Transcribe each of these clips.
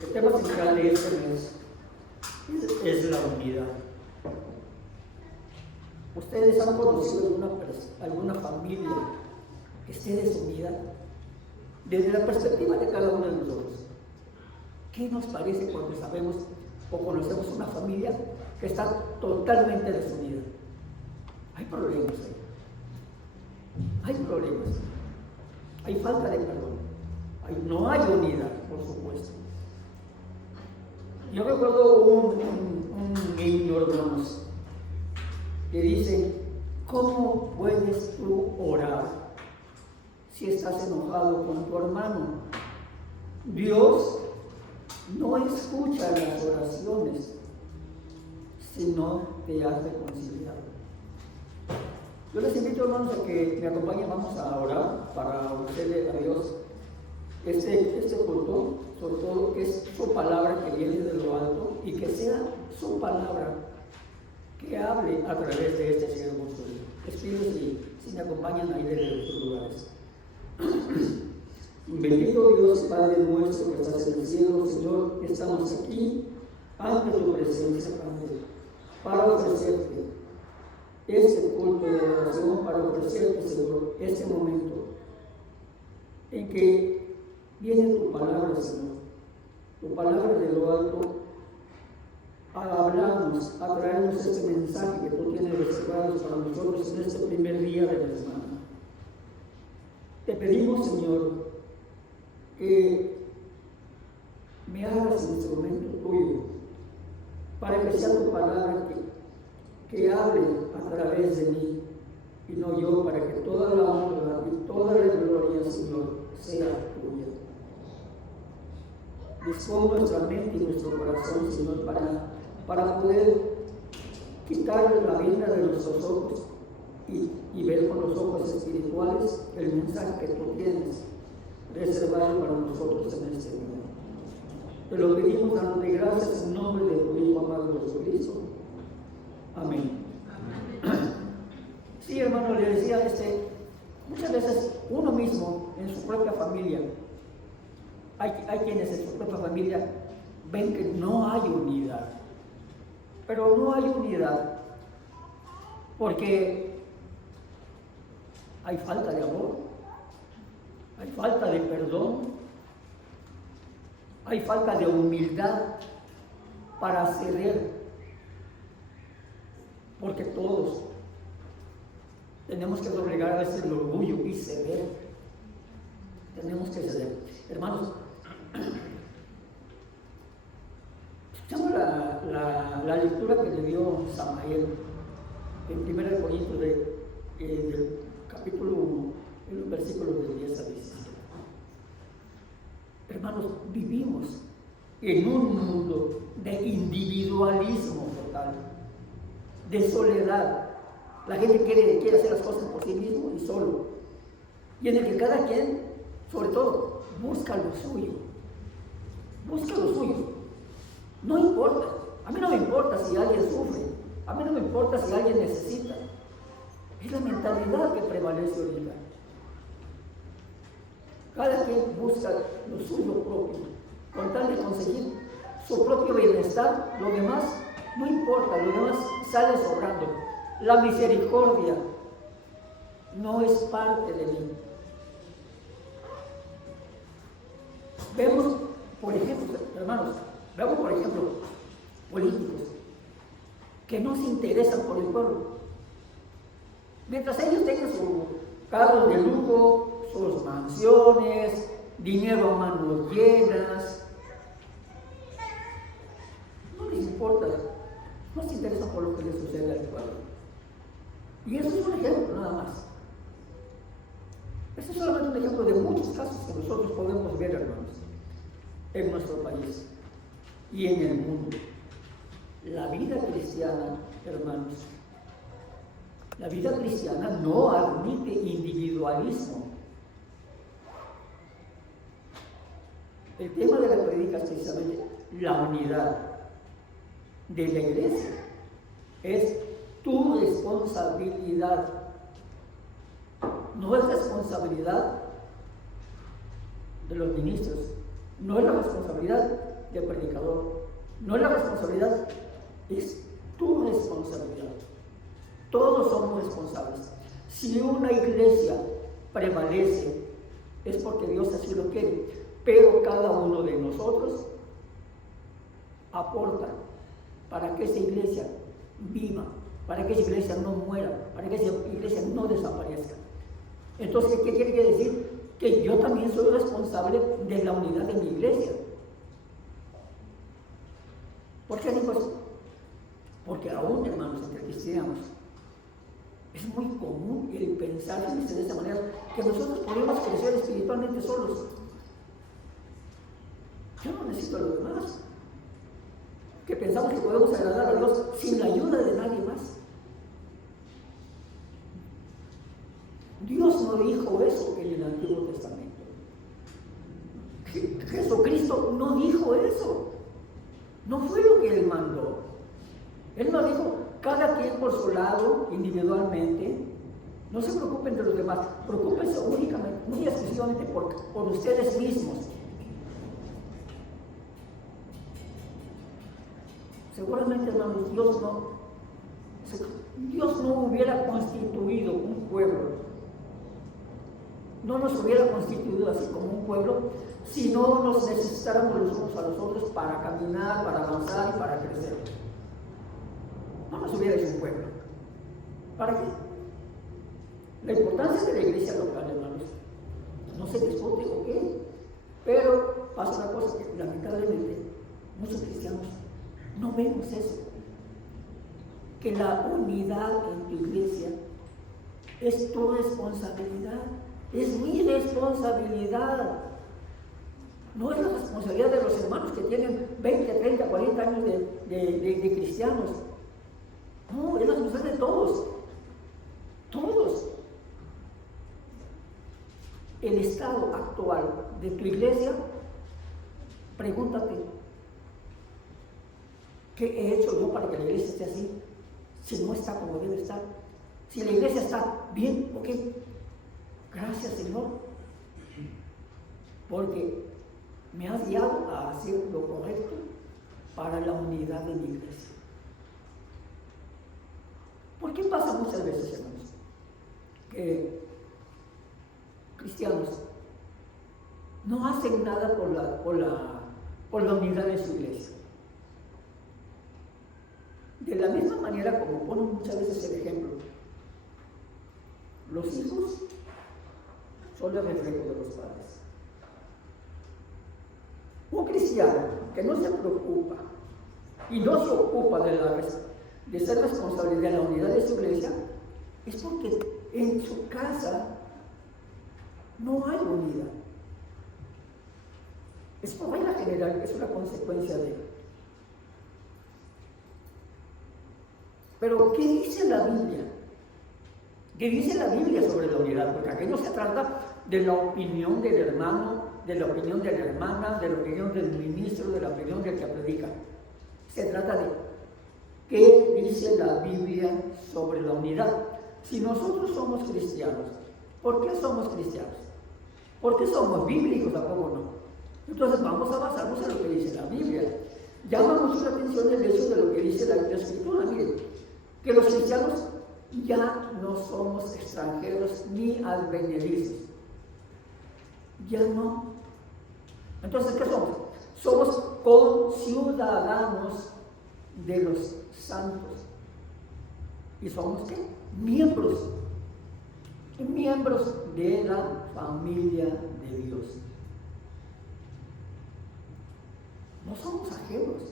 El tema central de este mes es la unidad. ¿Ustedes han conocido alguna familia que esté desunida? Desde la perspectiva de cada uno de nosotros, ¿qué nos parece cuando sabemos o conocemos una familia que está totalmente desunida? Hay problemas ahí. Hay problemas. Hay falta de perdón. No hay unidad, por supuesto. Yo recuerdo un himno, hermanos, que dice: ¿cómo puedes tú orar si estás enojado con tu hermano? Dios no escucha las oraciones si no te has reconciliado. Yo les invito, hermanos, a que me acompañen. Vamos a orar para ofrecerle a Dios este culto, sobre todo que es su palabra que viene de lo alto, y que sea su palabra que hable a través de este siervo suyo. Les pido si me acompañan ahí desde sus lugares. Bendito Dios, Padre nuestro que estás en el cielo, Señor, estamos aquí ante tu presencia, Padre, para ofrecerte este culto de oración, para ofrecerte, Señor, este momento en que viene tu palabra, Señor, tu palabra de lo alto, a hablarnos, a traernos este mensaje que tú tienes reservado para nosotros en este primer día de la semana. Te pedimos, Señor, que me hagas instrumento tuyo para que sea tu palabra que hable a través de mí y no yo, para que toda la honra y toda la gloria, Señor, sea tuya. Dispón nuestra mente y nuestro corazón, Señor, para poder quitar la venda de nuestros ojos y ver con los ojos espirituales el mensaje que tú tienes reservado para nosotros en este día. Te lo pedimos dándote gracias en nombre de tu Hijo amado Jesucristo. Amén. Sí, hermano, le decía, muchas veces uno mismo en su propia familia, hay quienes en su propia familia ven que no hay unidad, pero no hay unidad porque hay falta de amor, hay falta de perdón, hay falta de humildad para ceder, porque todos tenemos que doblegar a veces el orgullo y ceder. Tenemos que ceder. Hermanos, escuchamos la lectura que le dio Samael en 1 Corintios del capítulo 1, en los versículos del 10 al 17. Hermanos, vivimos en un mundo de individualismo total, de soledad. La gente quiere hacer las cosas por sí mismo y solo, y en el que cada quien, sobre todo, busca lo suyo. No importa, a mí no me importa si alguien sufre, a mí no me importa si alguien necesita. Es la mentalidad que prevalece ahorita. Cada quien busca lo suyo propio, con tal de conseguir su propio bienestar. Lo demás no importa, lo demás sale sobrando. La misericordia no es parte de mí. Vemos, por ejemplo, hermanos, políticos que no se interesan por el pueblo. Mientras ellos tengan sus carros de lujo, sus mansiones, dinero a manos llenas, no les importa, no se interesan por lo que les sucede al pueblo. Y eso es un ejemplo nada más. Este es solamente un ejemplo de muchos casos que nosotros podemos ver, hermanos, en nuestro país y en el mundo. La vida cristiana, hermanos, la vida cristiana no admite individualismo. El tema de la predica es precisamente la unidad de la iglesia. Es tu responsabilidad. No es responsabilidad de los ministros, no es la responsabilidad de predicador. No es la responsabilidad, es tu responsabilidad. Todos somos responsables. Si una iglesia prevalece, es porque Dios así lo quiere, pero cada uno de nosotros aporta para que esa iglesia viva, para que esa iglesia no muera, para que esa iglesia no desaparezca. Entonces, ¿qué quiere decir? Que yo también soy responsable de la unidad de mi iglesia. ¿Por qué digo eso? Porque aún, hermanos, entre cristianos, es muy común el pensar de esta manera, que nosotros podemos crecer espiritualmente solos. Yo no necesito a los demás. Que pensamos que podemos agradar a Dios sin la ayuda de nadie más. Dios no dijo eso en el Antiguo Testamento. Jesucristo no dijo eso. No fue lo que Él mandó. Él no dijo, cada quien por su lado, individualmente, no se preocupen de los demás, preocúpense únicamente, muy exclusivamente por ustedes mismos. Seguramente, hermanos, Dios no hubiera constituido un pueblo, no nos hubiera constituido así como un pueblo, si no nos necesitáramos los unos a los otros para caminar, para avanzar y para crecer. No nos hubiera hecho un pueblo. ¿Para qué? La importancia de la iglesia local, hermanos, no se discute o qué, pero pasa una cosa que lamentablemente muchos cristianos no vemos eso, que la unidad en tu iglesia es tu responsabilidad, es mi responsabilidad. No es la responsabilidad de los hermanos que tienen 20, 30, 40 años de cristianos. No, es la responsabilidad de todos. Todos. El estado actual de tu iglesia, pregúntate, ¿qué he hecho yo para que la iglesia esté así? Si no está como debe estar. Si la iglesia está bien, ok. Gracias, Señor. Porque me has guiado a hacer lo correcto para la unidad de mi iglesia. ¿Por qué pasa muchas veces, hermanos, que cristianos no hacen nada por la unidad de su iglesia? De la misma manera como ponen muchas veces el ejemplo, los hijos son el reflejo de los padres. Un cristiano que no se preocupa y no se ocupa de ser responsable de la unidad de su iglesia, es porque en su casa no hay unidad. Es por regla general, es una consecuencia de ello. Pero, ¿qué dice la Biblia? ¿Qué dice la Biblia sobre la unidad? Porque aquí no se trata de la opinión del hermano, de la opinión de la hermana, de la opinión del ministro, de la opinión del que predica. Se trata de qué dice la Biblia sobre la unidad. Si nosotros somos cristianos, ¿por qué somos cristianos? Porque somos bíblicos, ¿a poco no? Entonces vamos a basarnos en lo que dice la Biblia. Llama mucho la atención el hecho de lo que dice la Escritura. Miren, que los cristianos ya no somos extranjeros ni advenedizos. Ya no. Entonces, ¿qué somos? Somos conciudadanos de los santos. ¿Y somos qué? Miembros de la familia de Dios. No somos ajenos,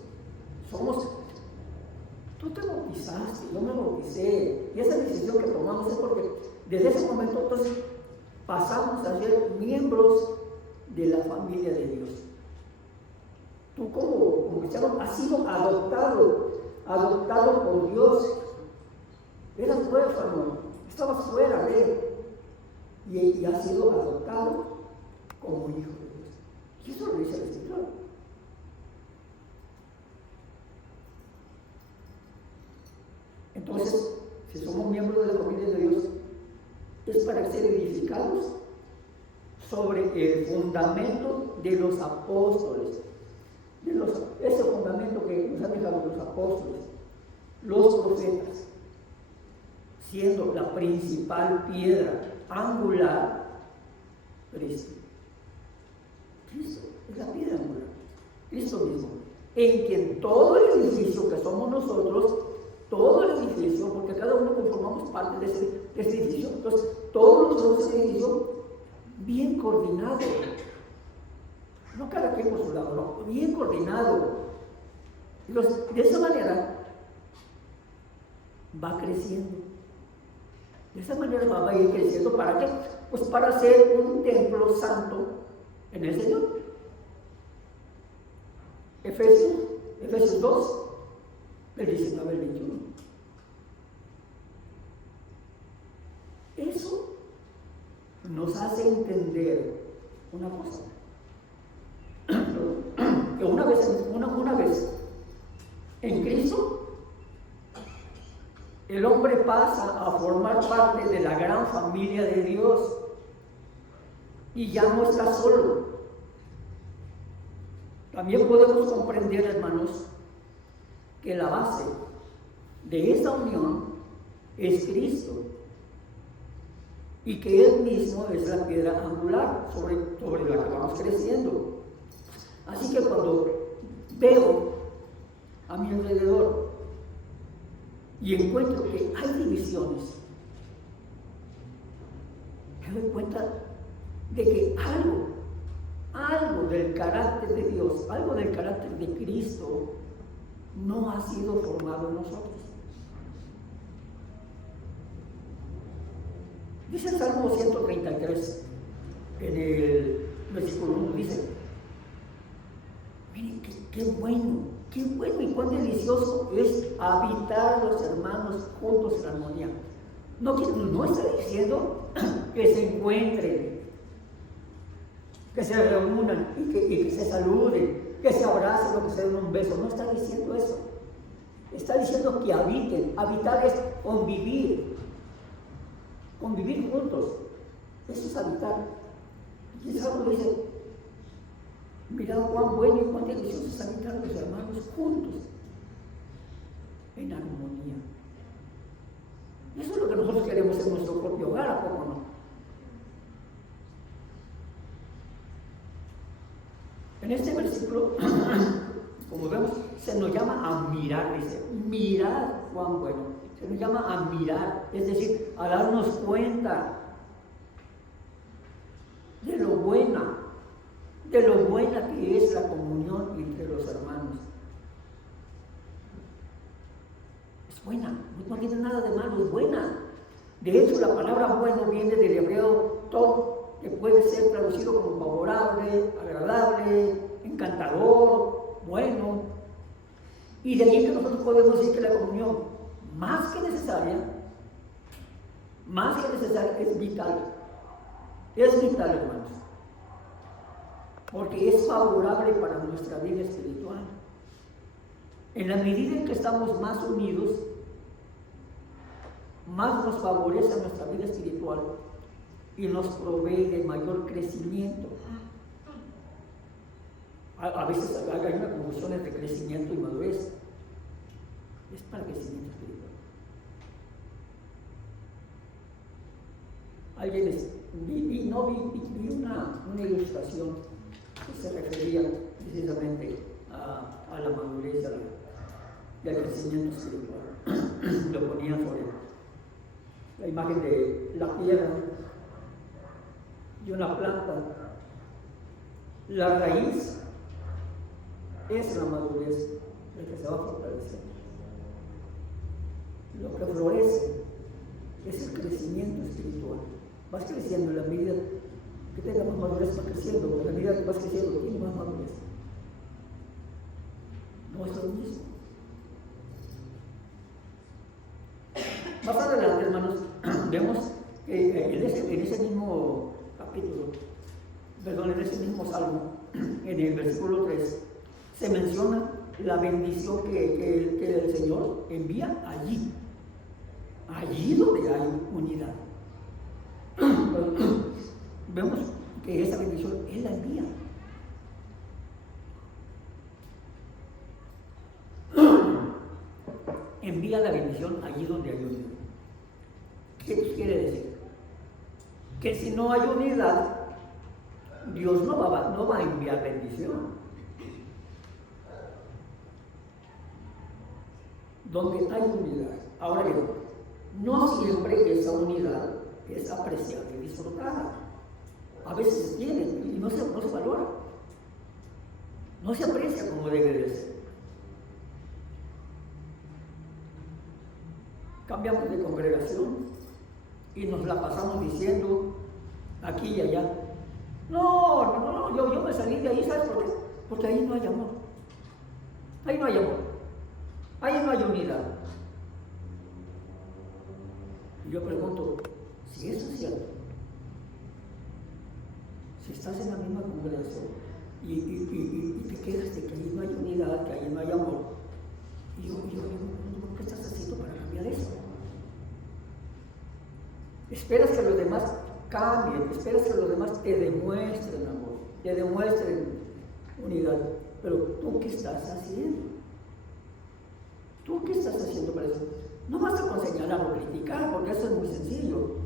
tú te bautizaste, yo me bauticé, y esa decisión que tomamos es porque desde ese momento entonces pasamos a ser miembros de la familia de Dios. Tú como cristiano has sido adoptado por Dios. Eras huérfano, estabas fuera de Él, y has sido adoptado como hijo de Dios. Y eso lo dice la Escritura. Entonces, si somos miembros de la familia de Dios, es para ser edificados sobre el fundamento de los apóstoles, los apóstoles, los profetas, siendo la principal piedra angular Cristo. Cristo es la piedra angular, Cristo mismo, en quien todo el edificio que somos nosotros, todo el edificio, porque cada uno conformamos parte de ese edificio, entonces todos los ese edificio bien coordinado, no cada quien por su lado, no, bien coordinado. Entonces, de esa manera va creciendo. De esa manera va a ir creciendo. ¿Para qué? Pues para ser un templo santo en el Señor. Efesios 2, del 19 al 21. Eso nos hace entender una cosa. Que una vez en Cristo, el hombre pasa a formar parte de la gran familia de Dios y ya no está solo. También podemos comprender, hermanos, que la base de esa unión es Cristo y que Él mismo es la piedra angular sobre la que vamos creciendo. Así que cuando veo a mi alrededor y encuentro que hay divisiones, me doy cuenta de que algo del carácter de Dios, algo del carácter de Cristo no ha sido formado en nosotros. Dice el Salmo 133, en el versículo 1, dice: miren qué bueno y cuán delicioso es habitar los hermanos juntos en armonía. No está diciendo que se encuentren, que se reúnan y que se saluden, que se abracen o que se den un beso. No está diciendo eso. Está diciendo que habiten. Habitar es convivir juntos. Eso es habitar. Y el Salmo dice: mirad cuán bueno y cuán delicioso es habitar los hermanos juntos en armonía. Y eso es lo que nosotros queremos en nuestro propio hogar, ¿a poco no? En este versículo, como vemos, se nos llama a mirar, dice: mirad cuán bueno. Se nos llama a mirar, es decir, a darnos cuenta de lo buena que es la comunión entre los hermanos. Es buena, no tiene nada de malo, es buena. De hecho, la palabra bueno viene del hebreo tov, que puede ser traducido como favorable, agradable, encantador, bueno. Y de ahí que nosotros podemos decir que la comunión, más que necesaria, es vital. Es vital, hermanos, porque es favorable para nuestra vida espiritual. En la medida en que estamos más unidos, más nos favorece nuestra vida espiritual y nos provee de mayor crecimiento. A veces hay una confusión entre crecimiento y madurez. Es para crecimiento espiritual. Vi una ilustración que se refería precisamente a la madurez y al crecimiento espiritual. Lo ponía sobre la imagen de la piedra y una planta. La raíz es la madurez, la que se va a fortalecer. Lo que florece es el crecimiento espiritual. Vas creciendo en la medida que tengas más madurez, vas creciendo, porque en la medida que vas creciendo tienes más madurez. No es lo mismo. Más adelante, hermanos, vemos que en ese mismo capítulo, en ese mismo salmo, en el versículo 3, se menciona la bendición que el Señor envía allí donde hay unidad. Vemos que esa bendición Él la envía. envía la bendición allí donde hay unidad. ¿Qué quiere decir? Que si no hay unidad, Dios no va a enviar bendición. Donde hay unidad. Ahora bien, no siempre esa unidad es apreciada y disfrutada. A veces se tiene y no se valora. No se aprecia como debe de ser. Cambiamos de congregación y nos la pasamos diciendo aquí y allá. No, yo me salí de ahí, ¿sabes por qué? Porque ahí no hay amor. Ahí no hay amor. Ahí no hay unidad. Y yo pregunto, si eso es cierto, si estás en la misma congregación y te quedas de que ahí no hay unidad, que ahí no hay amor, y yo digo, ¿qué estás haciendo para cambiar eso? Esperas que los demás cambien, esperas que los demás te demuestren amor, te demuestren unidad, pero ¿tú qué estás haciendo? ¿Tú qué estás haciendo para eso? No basta con señalar o criticar, porque eso es muy sencillo.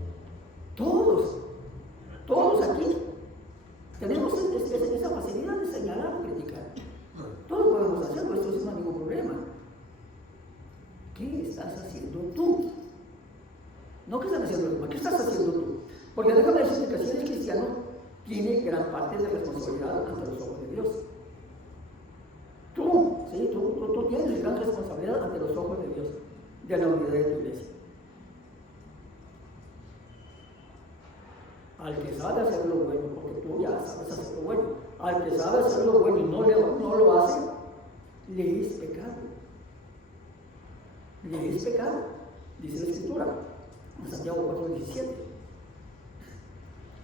Todos aquí tenemos esa facilidad de señalar o criticar. Todos podemos hacerlo, esto no es ningún problema. ¿Qué estás haciendo tú? No, ¿qué están haciendo los demás? ¿Qué estás haciendo tú? Porque déjame decirte que si eres cristiano, tiene gran parte de responsabilidad ante los ojos de Dios. Tú tienes gran responsabilidad ante los ojos de Dios, de la unidad de tu iglesia. Al que sabe hacer lo bueno, porque tú ya sabes hacer lo bueno, al que sabe hacer lo bueno y no lo hace, le es pecado. Le es pecado, dice la Escritura, en Santiago 4:17.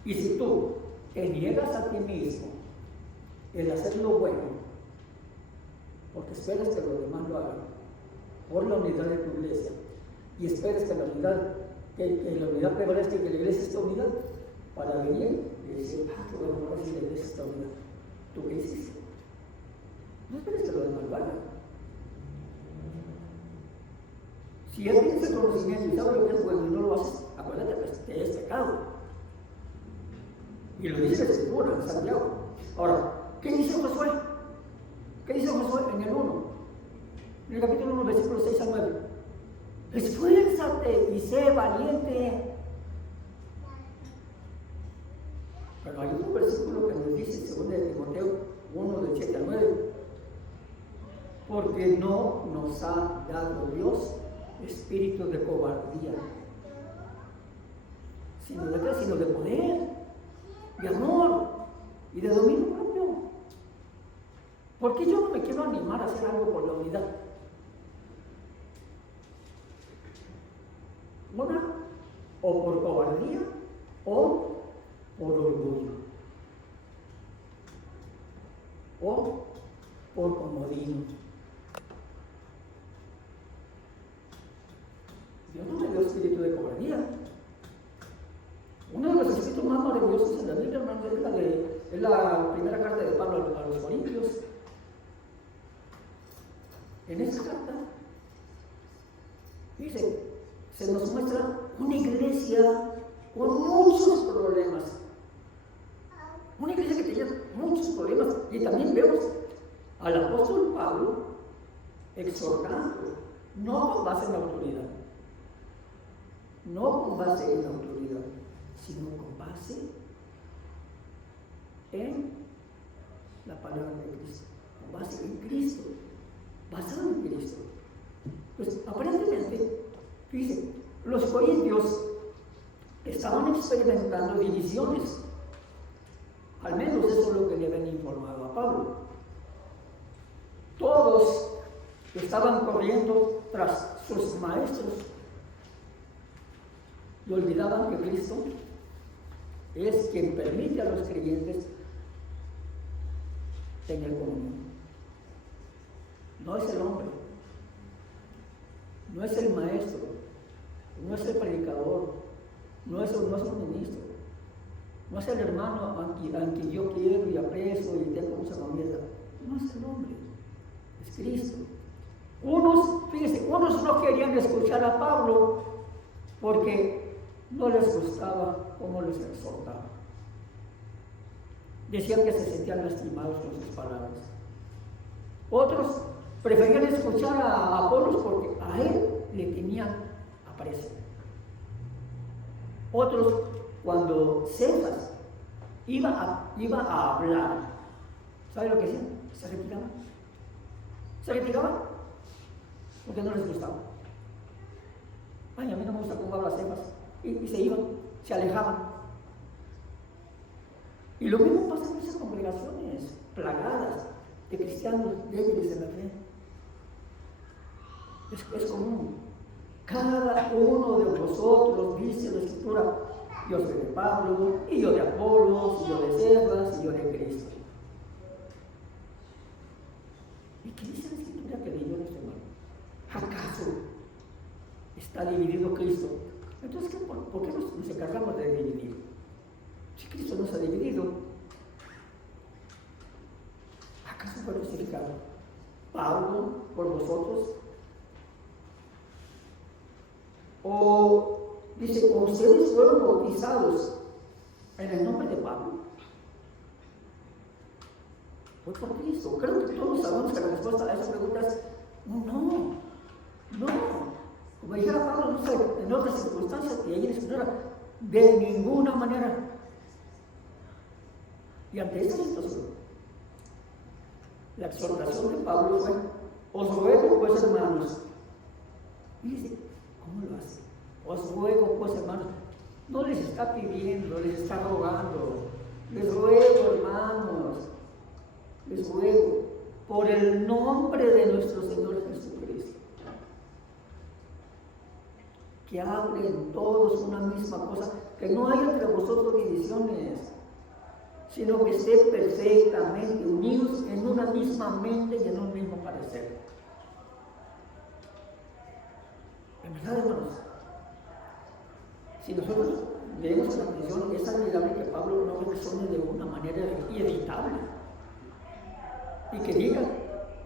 Y si tú te niegas a ti mismo el hacer lo bueno, porque esperas que los demás lo hagan, por la unidad de tu iglesia, y esperas que la unidad prevalezca y que la iglesia esté unida, para venir y decir, qué bueno, ahora sí la iglesia está unida. ¿Tú qué hiciste? No esperes que los demás lo hagan. Si él tiene ese conocimiento y sabe lo que es bueno y no lo haces, acuérdate que es pecado. Y lo dice la Escritura en Santiago. Ahora, ¿qué dice Josué? ¿Qué dice Josué en el 1? En el capítulo 1, versículos 6 a 9. Esfuérzate y sé valiente. Pero hay un versículo que nos dice, según de Timoteo 1, del 7 al 9. Porque no nos ha dado Dios espíritu de cobardía, sino de poder, de amor y de dominio propio. ¿Por qué yo no me quiero animar a hacer algo por la unidad? Una, o por cobardía, o por orgullo, o por comodismo. Dios no me dio espíritu de cobardía. Uno de los escritos más maravillosos en la Biblia, hermano, es la primera carta de Pablo a los Corintios. En esa carta dice, se nos muestra una iglesia con muchos problemas. Una iglesia que tenía muchos problemas. Y también vemos al apóstol Pablo exhortando, no con base en la autoridad, no con base en la autoridad, sino con base en la palabra de Cristo, con base en Cristo, basado en Cristo. Pues aparentemente, fíjense, los corintios estaban experimentando divisiones. Al menos eso es lo que le habían informado a Pablo. Todos estaban corriendo tras sus maestros y olvidaban que Cristo es quien permite a los creyentes tener comunión. No es el hombre, no es el maestro, no es el predicador, no es un ministro, no es el hermano a quien yo quiero y aprecio y tengo mucha confianza. No es el hombre, es Cristo. Unos, fíjense, unos no querían a Pablo porque no les gustaba cómo les exhortaba. Decían que se sentían lastimados con sus palabras. Otros preferían escuchar a Apolos porque a él le tenían aprecio. Otros, cuando Cefas iba a hablar, ¿sabe lo que hacían? Se retiraban. Se retiraban porque no les gustaba. Ay, a mí no me gusta cómo habla Cefas. Y se iban, se alejaban. Y lo mismo pasa en esas congregaciones plagadas de cristianos débiles en la fe. Es común. Cada uno de vosotros, dice la Escritura, yo soy de Pablo, y yo de Apolos, y yo de Cefas, y yo de Cristo. ¿Y qué dice la Escritura que leyó nuestro hermano? ¿Acaso está dividido Cristo? Entonces, ¿por qué nos encargamos de dividir? Si Cristo nos ha dividido, ¿acaso fue crucificado Pablo por vosotros? O dice, ustedes fueron bautizados en el nombre de Pablo. Fue por Cristo. Creo que todos sabemos que la respuesta a esa pregunta es no. Como dijera Pablo, no sé, en otras circunstancias y ahí en la Escritura, de ninguna manera. Y ante esta situación, la exhortación de Pablo fue: os ruego pues, hermanos. Y dice, ¿cómo lo hace? Os ruego pues, hermanos. No les está pidiendo, les está rogando. Les ruego, hermanos, les ruego, por el nombre de nuestro Señor Jesucristo, que hablen todos una misma cosa, que no haya entre vosotros divisiones, sino que estén perfectamente unidos en una misma mente y en un mismo parecer. En verdad, hermanos, si nosotros leemos la atención, es admirable que Pablo no resuene de una manera inevitable y que diga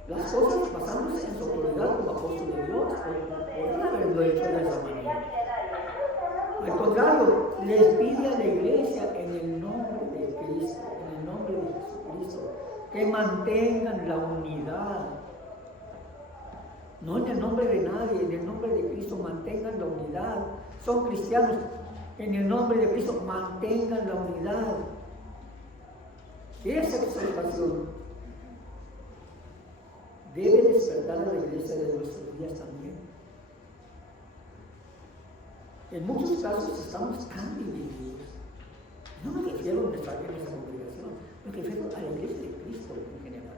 las cosas basándose en su autoridad como apóstol de Dios. Podría haberlo hecho de esa manera. Al contrario, les pide a la iglesia en el nombre de Cristo, en el nombre de Jesucristo, que mantengan la unidad. No en el nombre de nadie, en el nombre de Cristo mantengan la unidad. Son cristianos, en el nombre de Cristo mantengan la unidad. Esa exhortación debe despertar a la iglesia de nuestros días también. En muchos casos estamos tan divididos. No me refiero a nuestra congregación, me refiero a la iglesia de Cristo en general.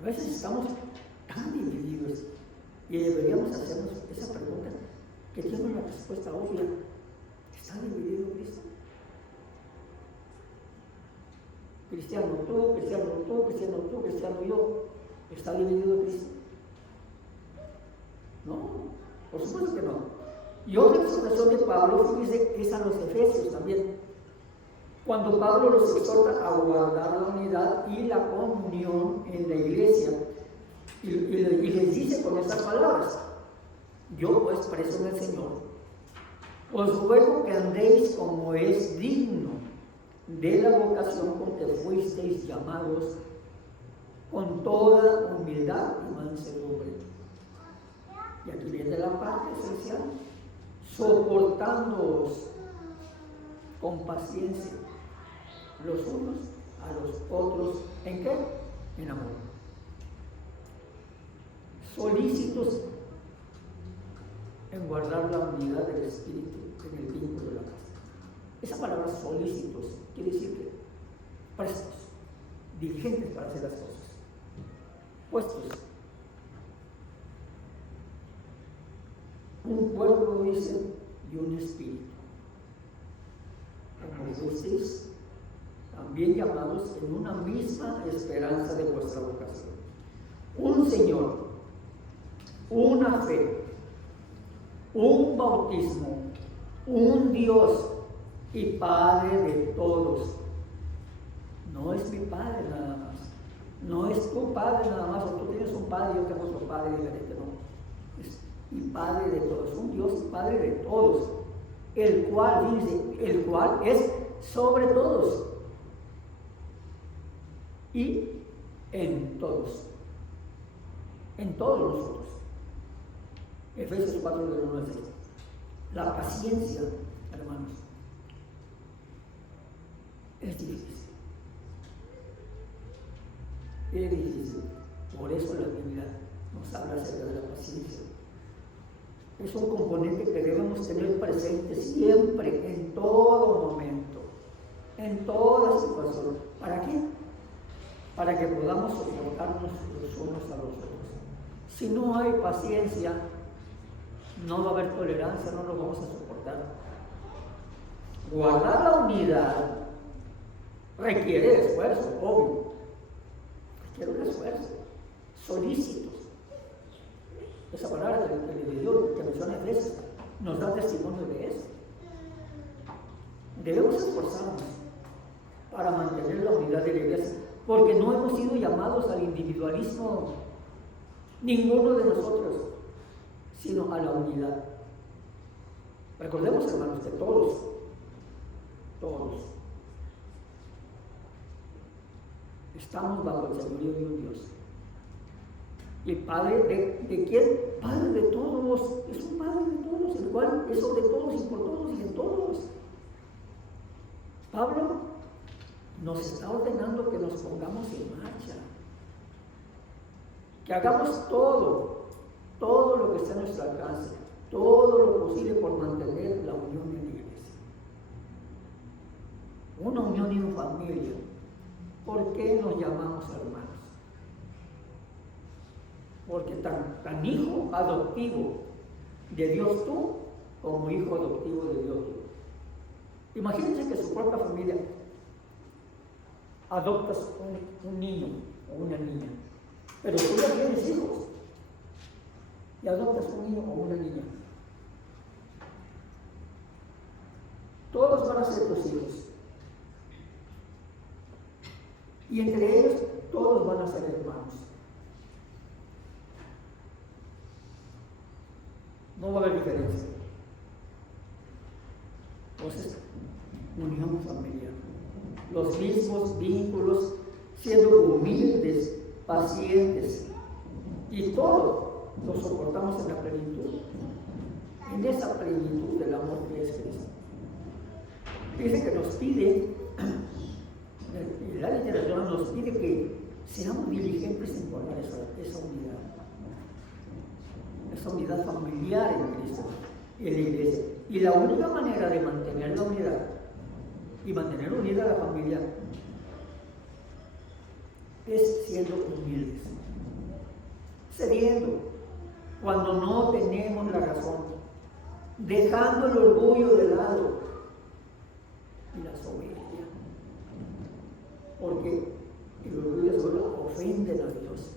A veces estamos tan divididos y deberíamos hacernos esa pregunta que tiene una respuesta obvia. ¿Está dividido Cristo? Cristiano tú, cristiano tú, cristiano tú, cristiano yo. ¿Está dividido Cristo? No, por supuesto que no. Y otra exhortación de Pablo, fíjese, es a los efesios también. Cuando Pablo los exhorta a guardar la unidad y la comunión en la iglesia, y les dice con estas palabras: yo pues preso en el Señor, os ruego que andéis como es digno de la vocación con que fuisteis llamados, con toda humildad y mansedumbre. Y aquí viene la parte esencial: soportándoos con paciencia los unos a los otros. ¿En qué? En amor. Solícitos en guardar la unidad del espíritu en el vínculo de la casa. Esa palabra solícitos quiere decir que prestos, diligentes para hacer las cosas, puestos. Un cuerpo, dice, y un espíritu. Como fuisteis también llamados en una misma esperanza de vuestra vocación. Un Señor, una fe, un bautismo, un Dios y Padre de todos. No es mi Padre nada más, no es tu Padre nada más, o tú tienes un Padre y yo tengo otro Padre diferente, no. y Padre de todos, un Dios y Padre de todos, el cual, dice, el cual es sobre todos y en todos nosotros. Efesios 4, del 1 al 6. La paciencia, hermanos, es difícil. Es difícil. Por eso la Biblia nos habla acerca de la paciencia. Es un componente que debemos tener presente siempre, en todo momento, en toda situación. ¿Para qué? Para que podamos soportarnos los unos a los otros. Si no hay paciencia, no va a haber tolerancia, no nos vamos a soportar. Guardar la unidad requiere esfuerzo, obvio. Requiere un esfuerzo. Solícitos. Esa palabra que menciona Efesios nos da testimonio de eso. Debemos esforzarnos para mantener la unidad de la iglesia, porque no hemos sido llamados al individualismo, ninguno de nosotros, sino a la unidad. Recordemos, hermanos, que todos estamos bajo el señorío de un Dios. ¿Y Padre de quién? Padre de todos. Es un Padre de todos, el cual es sobre todos y por todos y en todos. Pablo nos está ordenando que nos pongamos en marcha, que hagamos todo lo que está a nuestro alcance, todo lo posible por mantener la unión en la iglesia. Una unión en familia. ¿Por qué nos llamamos hermanos? Porque tan hijo adoptivo de Dios tú, como hijo adoptivo de Dios tú. Imagínense que su propia familia adoptas un niño o una niña, pero tú ya tienes hijos y adoptas un niño o una niña. Todos van a ser tus hijos. Y entre ellos todos van a ser hermanos. No va a haber diferencia. Entonces, unión familiar. Los mismos vínculos, siendo humildes, pacientes, y todo lo soportamos en la plenitud, en esa plenitud del amor que es Cristo. Dice que nos pide, la literatura nos pide que seamos diligentes en guardar esa unidad familiar en Cristo, en la iglesia. Y la única manera de mantener la unidad y mantener unida la familia es siendo humildes, cediendo cuando no tenemos la razón, dejando el orgullo de lado y la soberbia, porque el orgullo solo ofenden a Dios,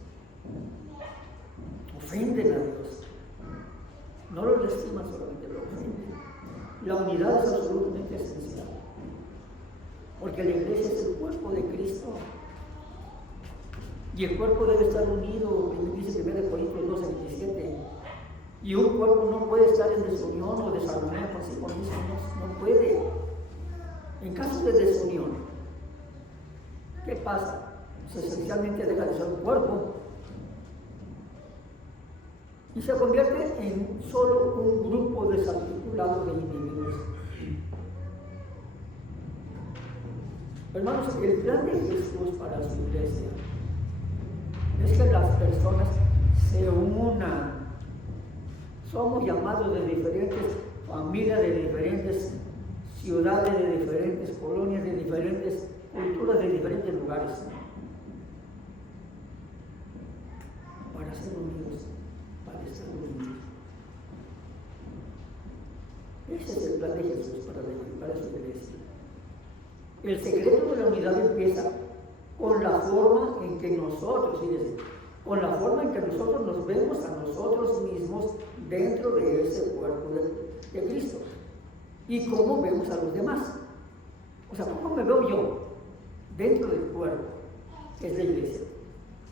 no lo lastiman, solamente lo ofenden. La unidad es absolutamente esencial, porque la iglesia es el cuerpo de Cristo y el cuerpo debe estar unido, dice 1 Corintios 12:27, y un cuerpo no puede estar en desunión o desarmonía consigo mismo, no puede. En caso de desunión, ¿qué pasa? Pues esencialmente deja de ser un cuerpo y se convierte en solo un grupo desarticulado de individuos. Hermanos, el plan de Jesús para su iglesia es que las personas se unan. Somos llamados de diferentes familias, de diferentes ciudades, de diferentes colonias, de diferentes culturas, de diferentes lugares, para ser unidos, para estar unidos. Ese es el plan de Jesús para su iglesia. El secreto de la unidad empieza con la forma en que nosotros, fíjense, con la forma en que nosotros nos vemos a nosotros mismos dentro de ese cuerpo de Cristo. Y cómo vemos a los demás. O sea, cómo me veo yo dentro del cuerpo, que es la iglesia,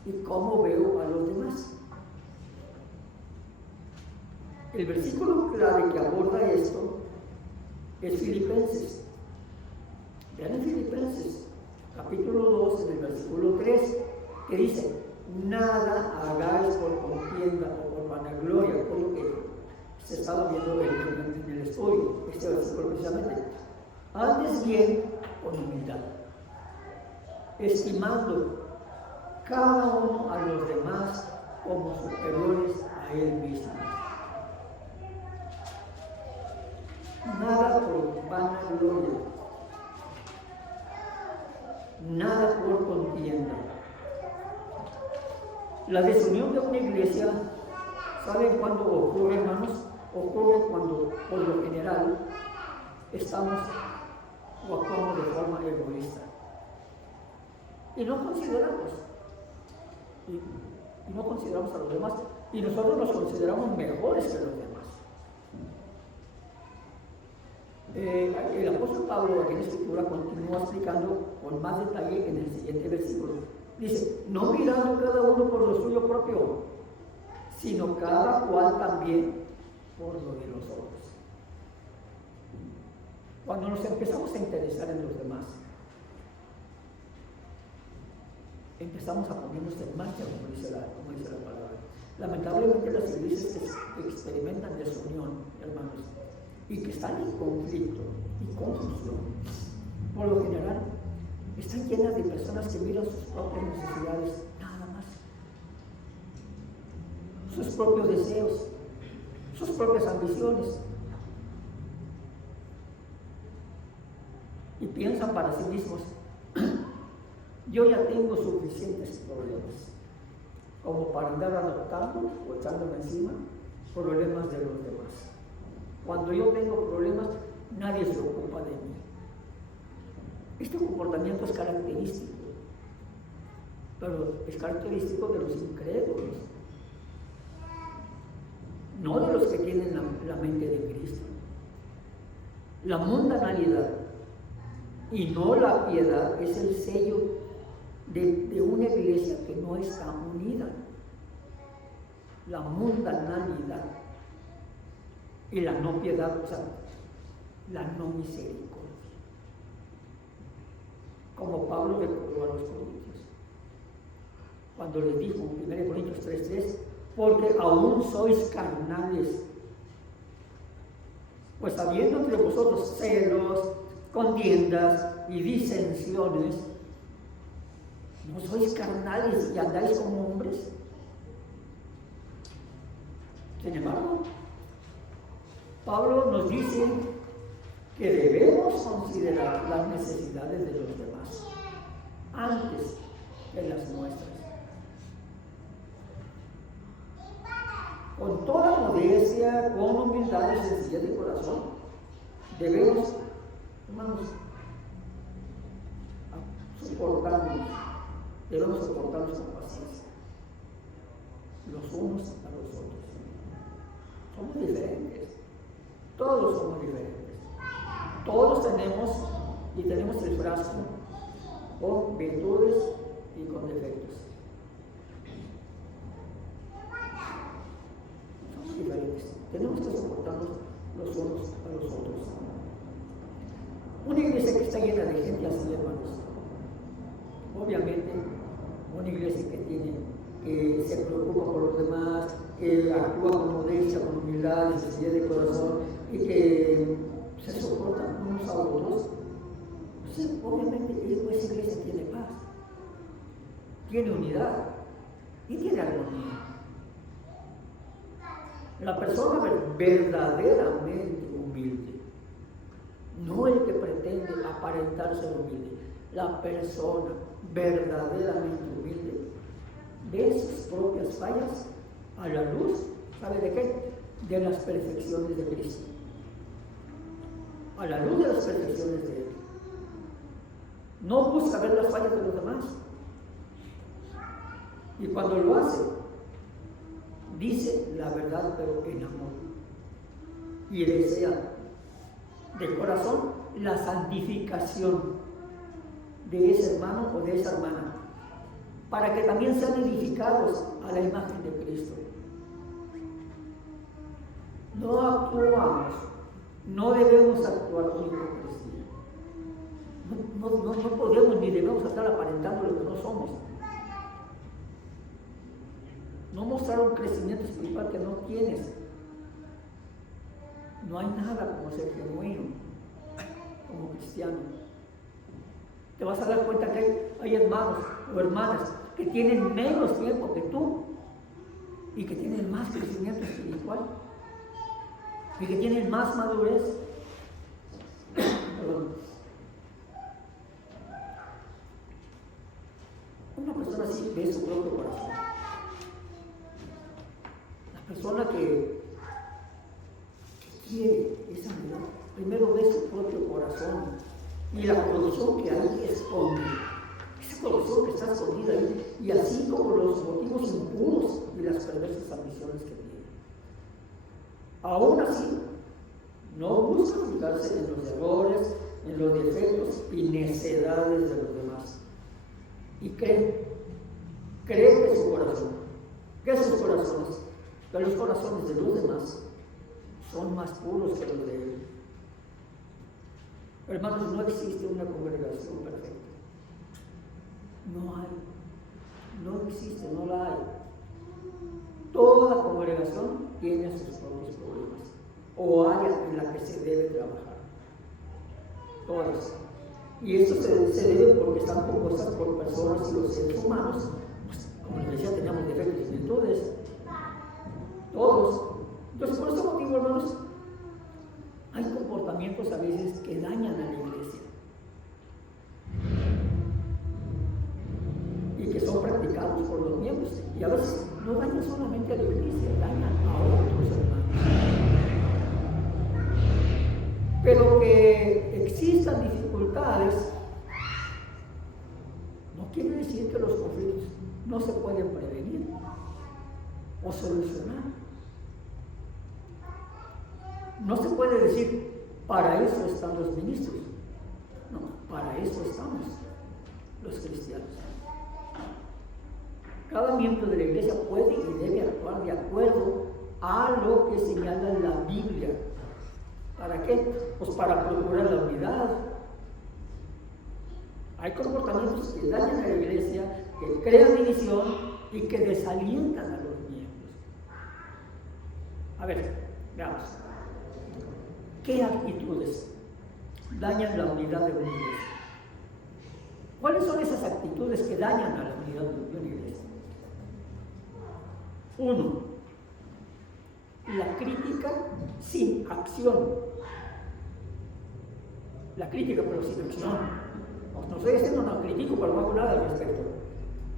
y cómo veo a los demás. El versículo clave que aborda esto es Filipenses. Vean en Filipenses, capítulo 2, en el versículo 3, que dice: nada hagáis por contienda o por vanagloria, por lo que se estaba viendo en el estudio, este versículo precisamente. Antes bien, con humildad, estimando cada uno a los demás como superiores a él mismo. Nada por vanagloria, nada por contienda. La desunión de una iglesia, ¿saben cuándo ocurre, hermanos? Ocurre cuando, por lo general, estamos o actuamos de forma egoísta. Y no consideramos a los demás, y nosotros nos consideramos mejores que los demás. El apóstol Pablo aquí en la Escritura continúa explicando con más detalle en el siguiente versículo. Dice: no mirando cada uno por lo suyo propio, sino cada cual también por lo de los otros. Cuando nos empezamos a interesar en los demás, empezamos a ponernos en marcha, como dice la palabra. Lamentablemente las iglesias que experimentan desunión, hermanos, y que están en conflicto y confusión, por lo general, están llenas de personas que miran sus propias necesidades, nada más. Sus propios deseos, sus propias ambiciones. Y piensan para sí mismos: yo ya tengo suficientes problemas como para andar adoptando o echándome encima problemas de los demás. Cuando yo tengo problemas, nadie se ocupa de mí. Este comportamiento es característico, pero es característico de los incrédulos, no de los que tienen la mente de Cristo. La mundanalidad y no la piedad es el sello de una iglesia que no está unida. La mundanalidad y la no piedad, o sea, la no misericordia. Como Pablo recordó a los corintios, cuando les dijo en 1 Corintios 3:3: porque aún sois carnales, pues habiendo entre vosotros celos, contiendas y disensiones, ¿no sois carnales y andáis como hombres? Sin embargo, Pablo nos dice que debemos considerar las necesidades de los demás antes que las nuestras. Con toda modestia, con humildad y sencillez de corazón, debemos, hermanos, soportarnos con paciencia, los unos a los otros. Somos diferentes, todos somos diferentes. Todos tenemos el frasco con virtudes y con defectos. Somos diferentes, tenemos que soportarnos los unos a los otros. Una iglesia que está llena de gente así, hermanos, obviamente una iglesia que se preocupa por los demás, que actúa con modestia, con humildad y sencillez de corazón, y que se soportan unos a otros, pues, obviamente esa iglesia tiene paz, tiene unidad y tiene armonía. La persona verdaderamente humilde, no el que pretende aparentar ser humilde, la persona verdaderamente humilde ve sus propias fallas a la luz, ¿sabe de qué? De las perfecciones de Cristo. A la luz de las perfecciones de Él. No busca ver las fallas de los demás. Y cuando lo hace, dice la verdad, pero en amor. Y desea de corazón la santificación de ese hermano o de esa hermana, para que también sean edificados a la imagen de Cristo. no actuamos, no debemos actuar con hipocresía. No podemos ni debemos estar aparentando lo que no somos. No mostrar un crecimiento espiritual que no tienes. No hay nada como ser genuino, como cristiano. Te vas a dar cuenta que hay hermanos o hermanas que tienen menos tiempo que tú y que tienen más crecimiento espiritual y que tienen más madurez. Perdón. Una persona así ve su propio corazón. La persona que quiere esa vida, primero ve su propio corazón y la corrupción que hay esconde. Esa corrupción que está escondida ahí, y así como los motivos impuros y las perversas ambiciones que tiene. Aún así, no busca fijarse en los errores, en los defectos y necedades de los demás. Y cree que su corazón, que sus corazones, que los corazones de los demás son más puros que los de él. Hermanos, no existe una congregación perfecta. No hay. No existe, no la hay. Toda congregación tiene sus propios problemas o áreas en las que se debe trabajar. Todas. Y esto se debe porque están compuestas por personas y los seres humanos. Pues, como les decía, tenemos defectos y virtudes. Todos. Entonces, por este motivo, hermanos, hay comportamientos a veces que dañan a la iglesia y que son practicados por los miembros, y a veces no dañan solamente a la iglesia, dañan a otros hermanos. Pero que existan dificultades no quiere decir que los conflictos no se pueden prevenir o solucionar. No se puede decir, para eso están los ministros. No, para eso estamos los cristianos. Cada miembro de la iglesia puede y debe actuar de acuerdo a lo que señala la Biblia. ¿Para qué? Pues para procurar la unidad. Hay comportamientos que dañan a la iglesia, que crean división y que desalientan a los miembros. A ver, veamos. ¿Qué actitudes dañan la unidad de una iglesia? ¿Cuáles son esas actitudes que dañan a la unidad de una iglesia? 1. La crítica sin acción. La crítica pero sin acción. No estoy diciendo no critico, pero no hago nada al respecto.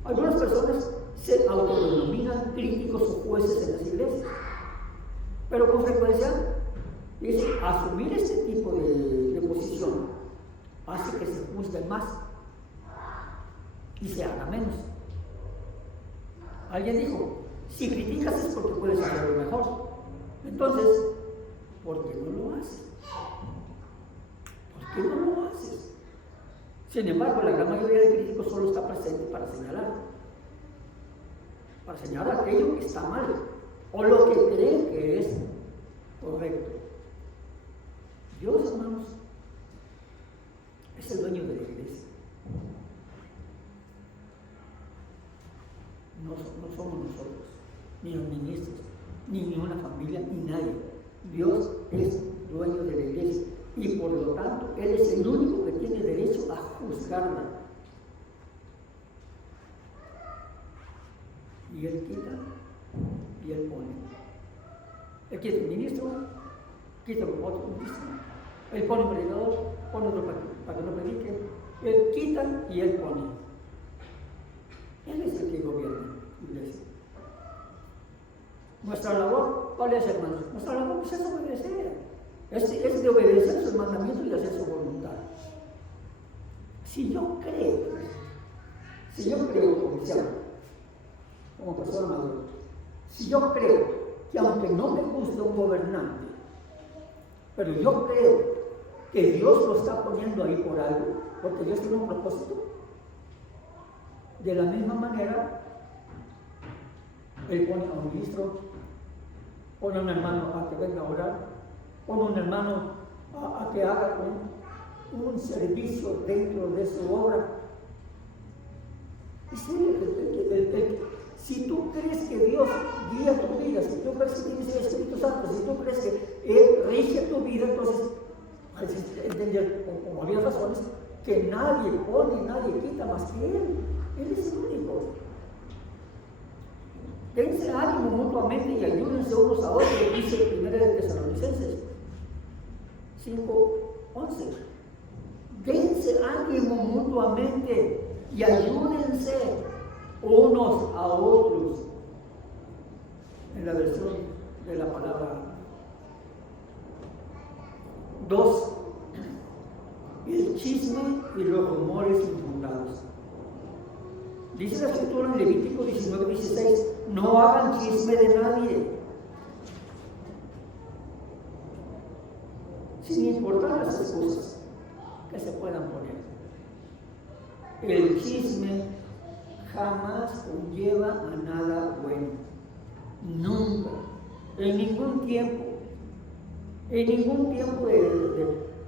Algunas personas se autodenominan críticos o jueces en las iglesias, pero con frecuencia dice, asumir este tipo de posición hace que se juzgue más y se haga menos. Alguien dijo, si criticas es porque puedes hacerlo mejor. Entonces, ¿por qué no lo haces? ¿Por qué no lo haces? Sin embargo, la gran mayoría de críticos solo está presente para señalar aquello que está mal o lo que creen que es correcto. Dios, hermanos, es el dueño de la iglesia. No somos nosotros, ni los ministros, ni una familia, ni nadie. Dios es dueño de la iglesia y por lo tanto Él es el único que tiene derecho a juzgarla. Y Él quita y Él pone. Él quita el ministro, quita otro ministro. Él pone un predicador, pone otro para que no predique. Él quita y Él pone. Él es el que gobierna la iglesia. Nuestra labor, ¿cuál es, hermanos? Nuestra labor es obedecer. Es de obedecer sus mandamientos y hacer su voluntad. Si yo creo como cristiano, como persona madura, si yo creo que aunque no me guste un gobernante, pero yo creo que Dios lo está poniendo ahí por algo, porque Dios tiene un propósito, de la misma manera, Él pone a un ministro, pon a un hermano a que venga a orar, pon a un hermano a que haga un servicio dentro de su obra. Si tú crees que Dios guía tu vida, si tú crees que tienes el Espíritu Santo, si tú crees que Él rige tu vida, entonces entender con varias razones que nadie pone, nadie quita más que Él. Él es el único. Dense ánimo mutuamente y ayúdense unos a otros, dice 1 Tesalonicenses 5:11. Dense ánimo mutuamente y ayúdense unos a otros. En la versión de la palabra 2, el chisme y los rumores infundados. Dice la Escritura en Levítico 19:16, no hagan chisme de nadie, sin importar las excusas que se puedan poner. El chisme jamás conlleva a nada bueno, nunca, en ningún tiempo de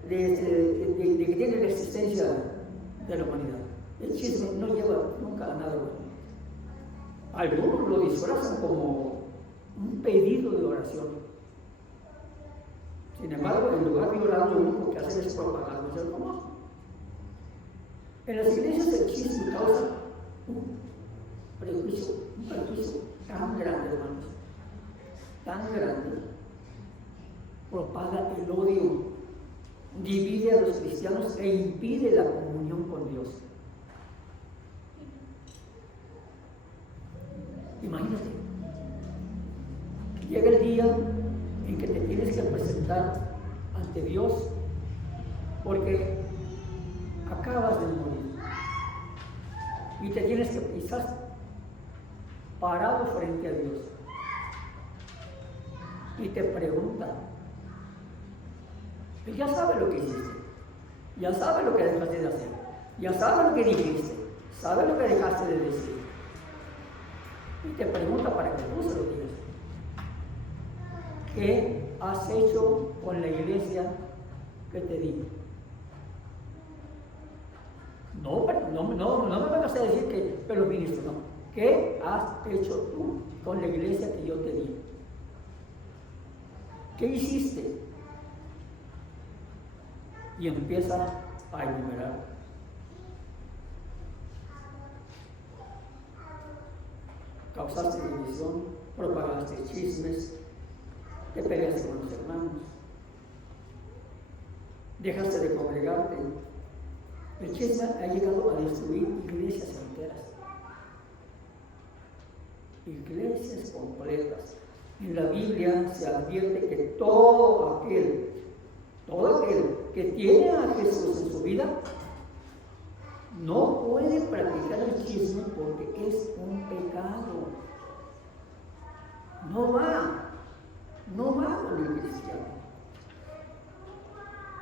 que tiene la existencia de la humanidad. El chisme no lleva nunca a nada bueno. Algunos lo disfrazan como un pedido de oración. Sin embargo, en lugar de orar, lo único que hacen es propagarnos el famoso. En las iglesias el chisme causa un prejuicio tan grande, hermanos, tan grande. Propaga el odio, divide a los cristianos e impide la comunión con Dios. Imagínate, llega el día en que te tienes que presentar ante Dios porque acabas de morir y te tienes que, estás parado frente a Dios y te pregunta. Él ya sabe lo que hiciste, ya sabe lo que dejaste de hacer, ya sabe lo que dijiste, sabe lo que dejaste de decir. Y te pregunta para que tú se lo digas. ¿Qué has hecho con la iglesia que te di? No me vengas a decir que los ministros, no. ¿Qué has hecho tú con la iglesia que yo te di? ¿Qué hiciste? Y empieza a enumerar. Causaste división, propagaste chismes, te peleaste con los hermanos, dejaste de congregarte. El chisme ha llegado a destruir iglesias enteras, iglesias completas. En la Biblia se advierte que todo aquel que tiene a Jesús en su vida no puede practicar el chisme porque es un pecado. No va con el cristiano.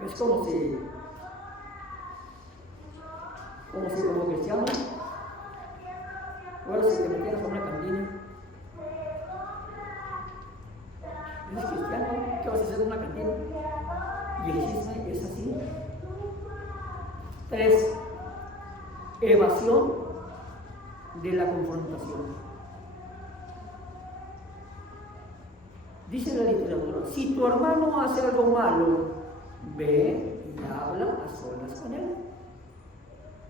Es como cristiano, ahora si te metieras a una cantina, eres cristiano, ¿qué vas a hacer en una cantina? Y el chisme es así. 3. Evasión de la confrontación. Dice la literatura, si tu hermano hace algo malo, ve y habla a solas con él.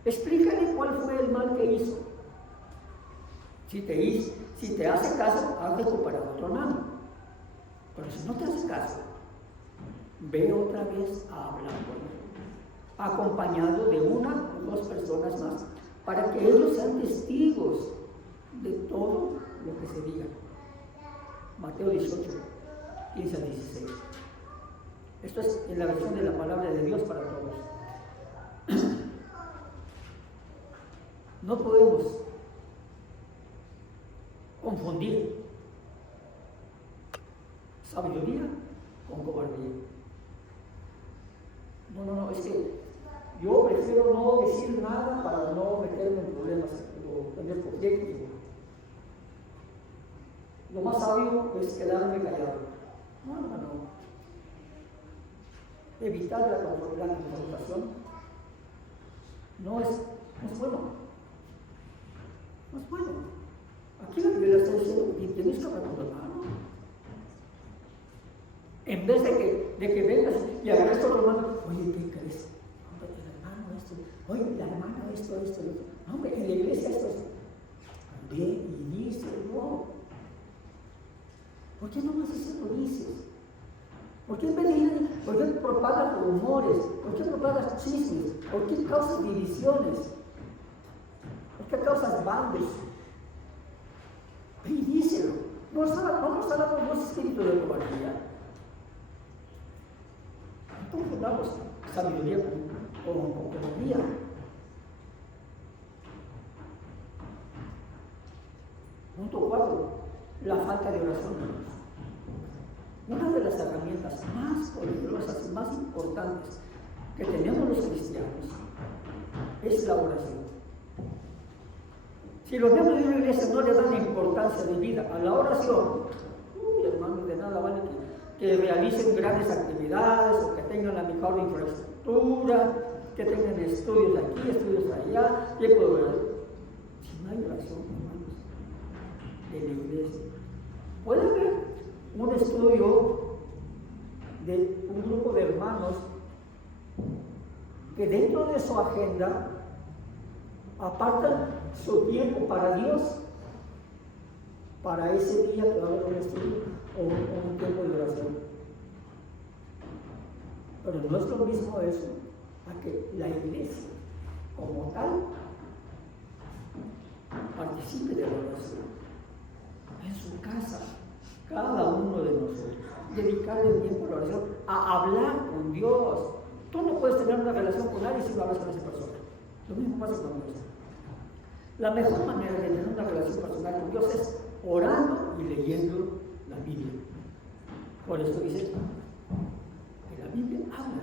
Explícale cuál fue el mal que hizo. Si te hace caso, haz recuperar a tu hermano. Pero si no te hace caso, ve otra vez a hablar con él, acompañado de una o dos personas más, para que ellos sean testigos de todo lo que se diga. Mateo 18, 15 al 16. Esto es en la versión de la palabra de Dios para todos. No podemos confundir sabiduría con cobardía. No, es que yo prefiero no decir nada para no meterme en problemas en el proyecto. Lo más sabio es quedarme callado. No, hermano. Evitar la confrontación no es bueno. No es bueno. Aquí la Biblia está diciendo que tienes que hablar con tu hermano. En vez de que vengas y agarres a tu hermano, oye, ¿qué crees? Hombre, el hermano esto, oye, la hermana esto. No, hombre, en la iglesia esto. Ve y dice, no. ¿Por qué no más eso lo dices? ¿Por qué propagas rumores? ¿Por qué propagas chismes? ¿Por qué causas divisiones? ¿Por qué causas bandos? Y díselo. No nos hablamos de un espíritu de cobardía. No confundamos sabiduría con cobardía. Punto 4. La falta de oración. Una de las herramientas más poderosas y más importantes que tenemos los cristianos es la oración. Si los miembros de una iglesia no le dan importancia de vida a la oración, hermanos, de nada vale que realicen grandes actividades o que tengan la mejor infraestructura, que tengan estudios aquí, estudios allá, tiempo de oración. Si no hay oración, hermanos, de la iglesia, puede haber un estudio de un grupo de hermanos que dentro de su agenda apartan su tiempo para Dios, para ese día que va a haber un estudio o un tiempo de oración. Pero no es lo mismo eso a que la iglesia como tal participe de la oración en su casa. Cada uno de nosotros, dedicarle el tiempo a la oración, a hablar con Dios. Tú no puedes tener una relación con nadie si no hablas con esa persona. Lo mismo pasa con Dios. La mejor manera de tener una relación personal con Dios es orando y leyendo la Biblia. Por eso dice que la Biblia habla.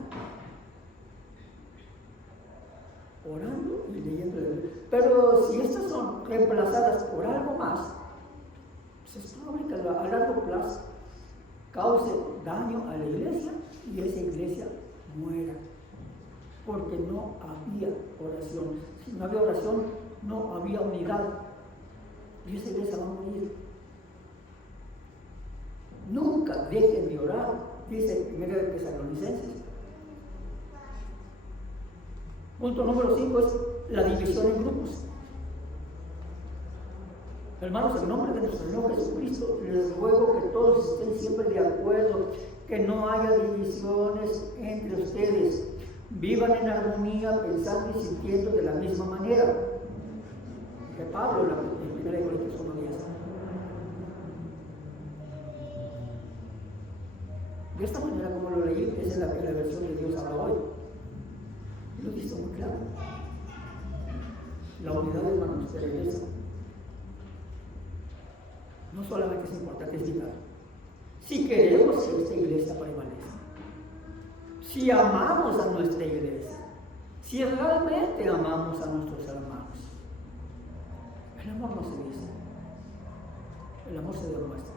Orando y leyendo la Biblia. Pero si estas son reemplazadas por algo más, es probable que a largo plazo cause daño a la iglesia y esa iglesia muera, porque no había oración. Si no había oración, no había unidad y esa iglesia va a morir. Nunca dejen de orar, dice en 1 Tesalonicenses. Punto número 5 es la división en grupos. Hermanos, en nombre de nuestro Señor Jesucristo, les ruego que todos estén siempre de acuerdo, que no haya divisiones entre ustedes, vivan en armonía, pensando y sintiendo de la misma manera. Que Pablo en 1 Corintios 1:10. De esta manera, como lo leí, es en la versión de Dios habla hoy. Lo he visto muy claro. La unidad, hermanos, de la iglesia no solamente es importante, es vital. Si queremos que esta iglesia permanezca, si amamos a nuestra iglesia, si realmente amamos a nuestros hermanos, el amor no se dice, el amor se demuestra.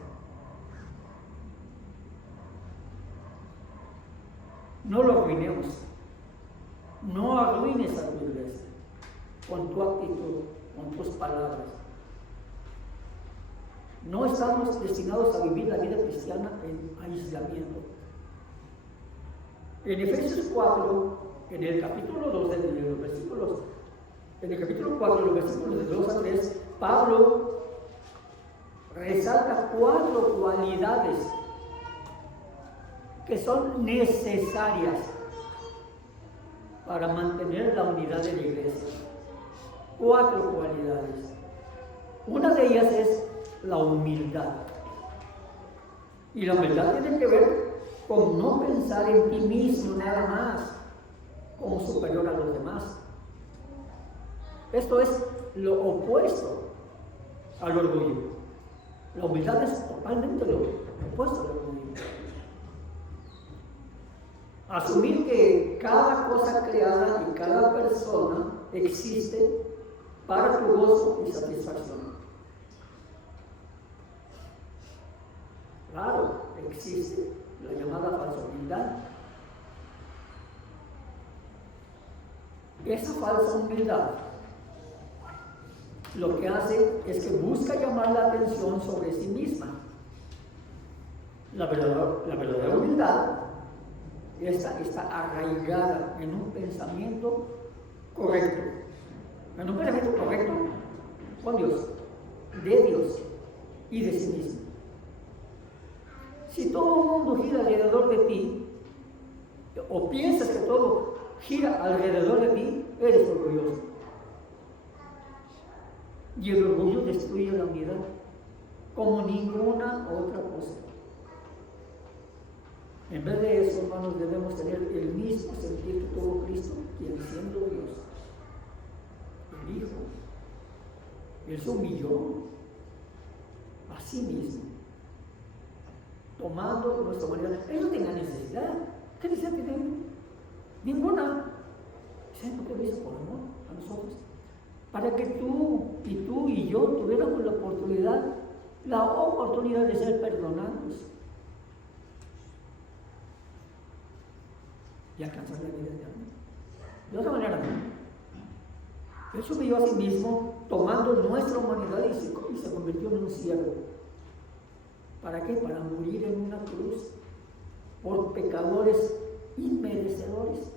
No lo arruinemos, no arruines a tu iglesia con tu actitud, con tus palabras. No estamos destinados a vivir la vida cristiana en aislamiento. En Efesios 4, en el capítulo 2 de los versículos, en el capítulo 4, los versículos de 2 a 3, Pablo resalta 4 cualidades que son necesarias para mantener la unidad de la iglesia. 4 cualidades. Una de ellas es la humildad. Y la humildad tiene que ver con no pensar en ti mismo nada más como superior a los demás. Esto es lo opuesto al orgullo. La humildad es totalmente lo opuesto al orgullo. Asumir que cada cosa creada y cada persona existe para tu gozo y satisfacción. Claro, existe, la llamada falsa humildad. Esa falsa humildad lo que hace es que busca llamar la atención sobre sí misma. La verdadera humildad está arraigada en un pensamiento correcto. En un pensamiento correcto con Dios, de Dios y de sí mismo. Si todo el mundo gira alrededor de ti, o piensas que todo gira alrededor de ti, eres orgulloso. Y el orgullo destruye la unidad como ninguna otra cosa. En vez de eso, hermanos, debemos tener el mismo sentir que tuvo Cristo, quien siendo Dios, el Hijo, Él se humilló a sí mismo, tomando nuestra humanidad. Él no tenía necesidad. ¿Qué necesidad tiene? Ninguna. ¿Saben por qué lo hizo? Por amor a nosotros. Para que tú y yo tuviéramos la oportunidad de ser perdonados y alcanzar la vida eterna. De otra manera, Él se humilló a sí mismo, tomando nuestra humanidad y se convirtió en un siervo. ¿Para qué? Para morir en una cruz por pecadores inmerecedores.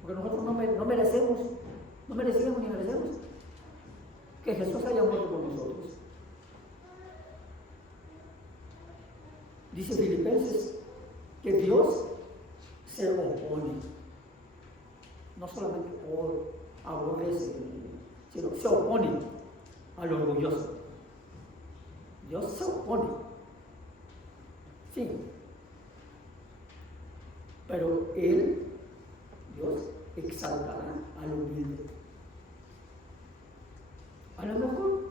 Porque nosotros no merecemos, no merecíamos ni merecemos que Jesús haya muerto por nosotros. Dice Filipenses que Dios se opone, no solamente aborrece, sino se opone al orgulloso. Dios se opone, sí, pero Él, Dios, exaltará al humilde. A lo mejor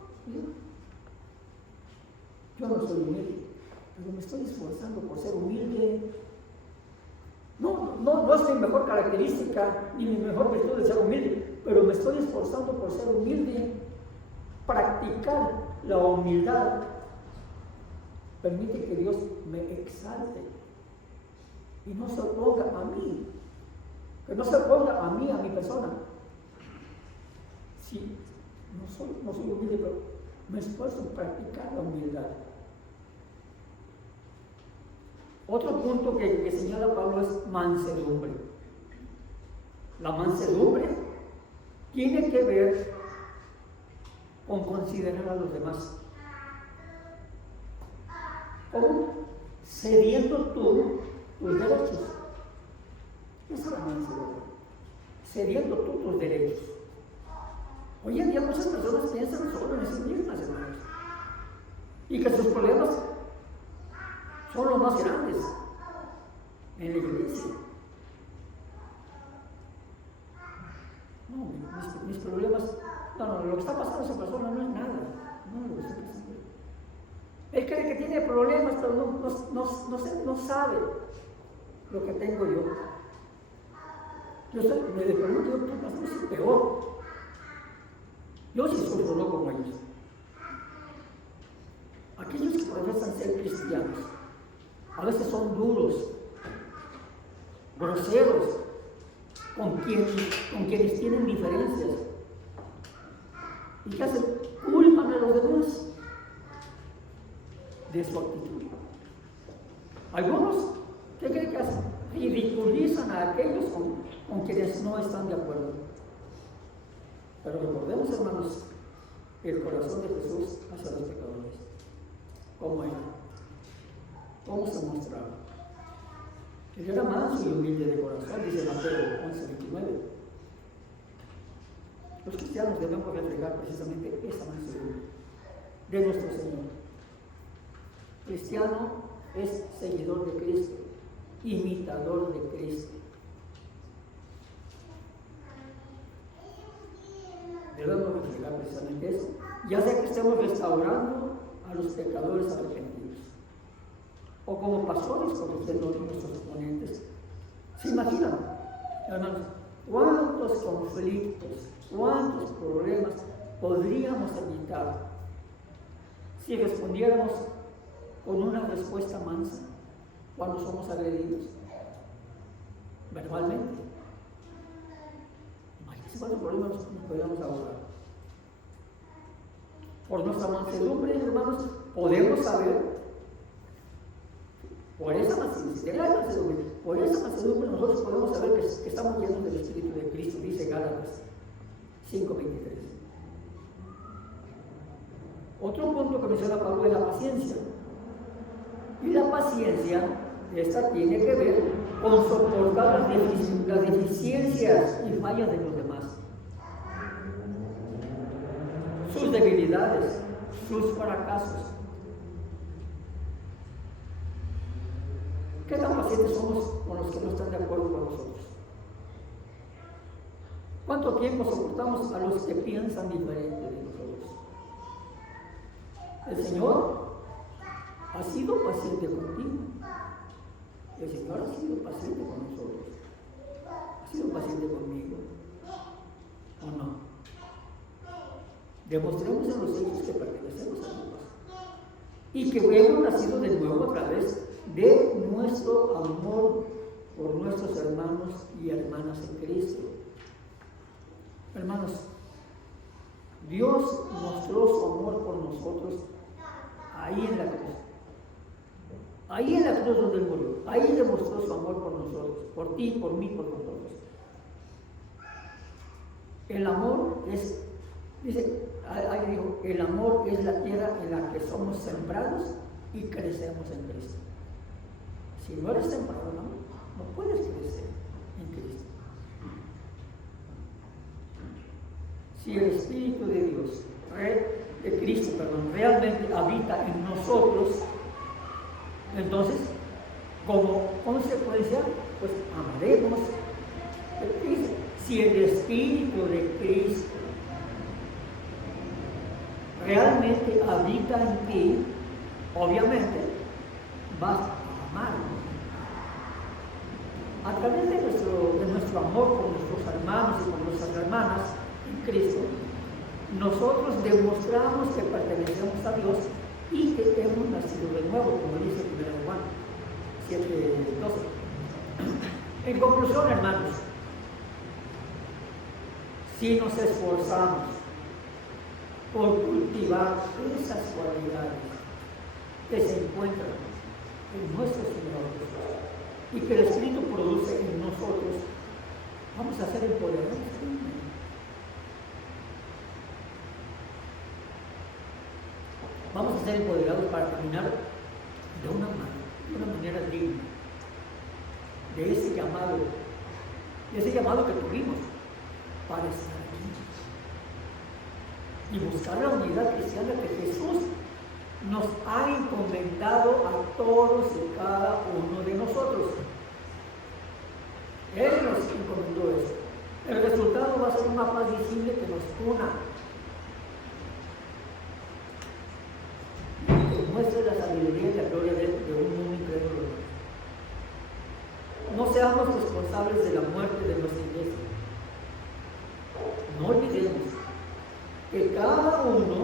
yo no soy humilde, pero me estoy esforzando por ser humilde. No es mi mejor característica ni mi mejor virtud de ser humilde, pero me estoy esforzando por ser humilde. Practicar la humildad permite que Dios me exalte y no se oponga a mí, que no se oponga a mí, a mi persona. Sí, no soy humilde, pero me esfuerzo en practicar la humildad. Otro punto que señala Pablo es mansedumbre. La mansedumbre tiene que ver con considerar a los demás. O cediendo tú tus derechos. Esa es la mansedumbre. Cediendo tú tus derechos. Hoy en día muchas personas piensan solo en sí mismas, hermanos, y que sus problemas son los más grandes en la iglesia. No, mis problemas, lo que está pasando a esa persona no es nada. No, lo que está pasando. Él cree que tiene problemas, pero no sabe lo que tengo yo. Me pregunto, yo soy peor. Yo sí sufro, no como ellos. Aquellos que profesan ser cristianos a veces son duros, groseros, con quienes tienen diferencias. ¿Y qué hacen? Culpan a los demás de su actitud. Algunos, ¿qué creen que hacen? Ridiculizan a aquellos con quienes no están de acuerdo. Pero recordemos, hermanos, el corazón de Jesús hacia los pecadores. ¿Cómo era? ¿Cómo se mostraba? Él era manso y humilde de corazón, dice Mateo 11:29. Los cristianos debemos reflejar precisamente esa mansedumbre de nuestro Señor. Cristiano es seguidor de Cristo, imitador de Cristo. Debemos reflejar precisamente eso, ya sea que estemos restaurando a los pecadores arrepentidos, o como pastores conociendo a nuestros oponentes. ¿Se imaginan, hermanos, cuántos conflictos, cuántos problemas podríamos evitar si respondiéramos con una respuesta mansa cuando somos agredidos verbalmente. Imagínense cuántos problemas nos podríamos ahorrar. Por nuestra mansedumbre, hermanos, podemos saber, por esa mansedumbre nosotros podemos saber que estamos llenos del Espíritu de Cristo, dice Gálatas 5:23. Otro punto que menciona Pablo es la paciencia. Y la paciencia, esta tiene que ver con soportar las deficiencias y fallas de los demás, sus debilidades, sus fracasos. ¿Qué tan pacientes somos con los que no están de acuerdo con nosotros? ¿Cuánto tiempo soportamos a los que piensan diferente de nosotros? El Señor ha sido paciente contigo. El Señor ha sido paciente con nosotros. ¿Ha sido paciente conmigo? ¿O no? Demostremos en los hechos que pertenecemos a Dios y que hemos nacido de nuevo a través de nuestro amor por nuestros hermanos y hermanas en Cristo. Hermanos, Dios mostró su amor por nosotros ahí en la cruz. Ahí en la cruz donde Él murió. Ahí demostró su amor por nosotros, por ti, por mí, por nosotros. El amor es, dice, ahí dijo, el amor es la tierra en la que somos sembrados y crecemos en Cristo. Si no eres sembrado, no puedes crecer en Cristo. Si el Espíritu de Dios, de Cristo, realmente habita en nosotros, entonces, como consecuencia, pues amaremos. Si el Espíritu de Cristo realmente habita en ti, obviamente vas a amar. A través de nuestro amor por nuestros hermanos y por nuestras hermanas en Cristo, nosotros demostramos que pertenecemos a Dios y que hemos nacido de nuevo, como dice 1 Juan 7:12. En conclusión, hermanos, si nos esforzamos por cultivar esas cualidades que se encuentran en nuestro Señor Jesús y que el Espíritu produce en nosotros, vamos a ser empoderados. Vamos a ser empoderados para caminar de una manera digna de ese llamado que tuvimos para estar aquí y buscar la unidad cristiana que Jesús nos ha encomendado a todos y cada uno de nosotros. Él nos encomendó eso. El resultado va a ser una paz visible que nos una, que muestre la sabiduría y la gloria de un mundo incrédulo. No seamos responsables de la muerte de nuestra iglesia. No olvidemos que cada uno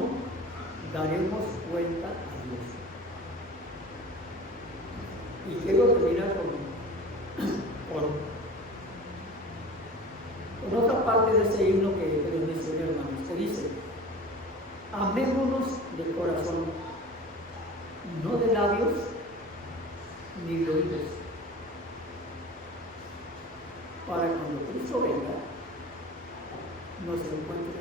daremos cuenta a Dios. Y quiero terminar con otra parte de ese himno que les mencioné, hermanos, que dice: amémonos de corazón, no de labios ni de oídos, para cuando Cristo venga nos encuentre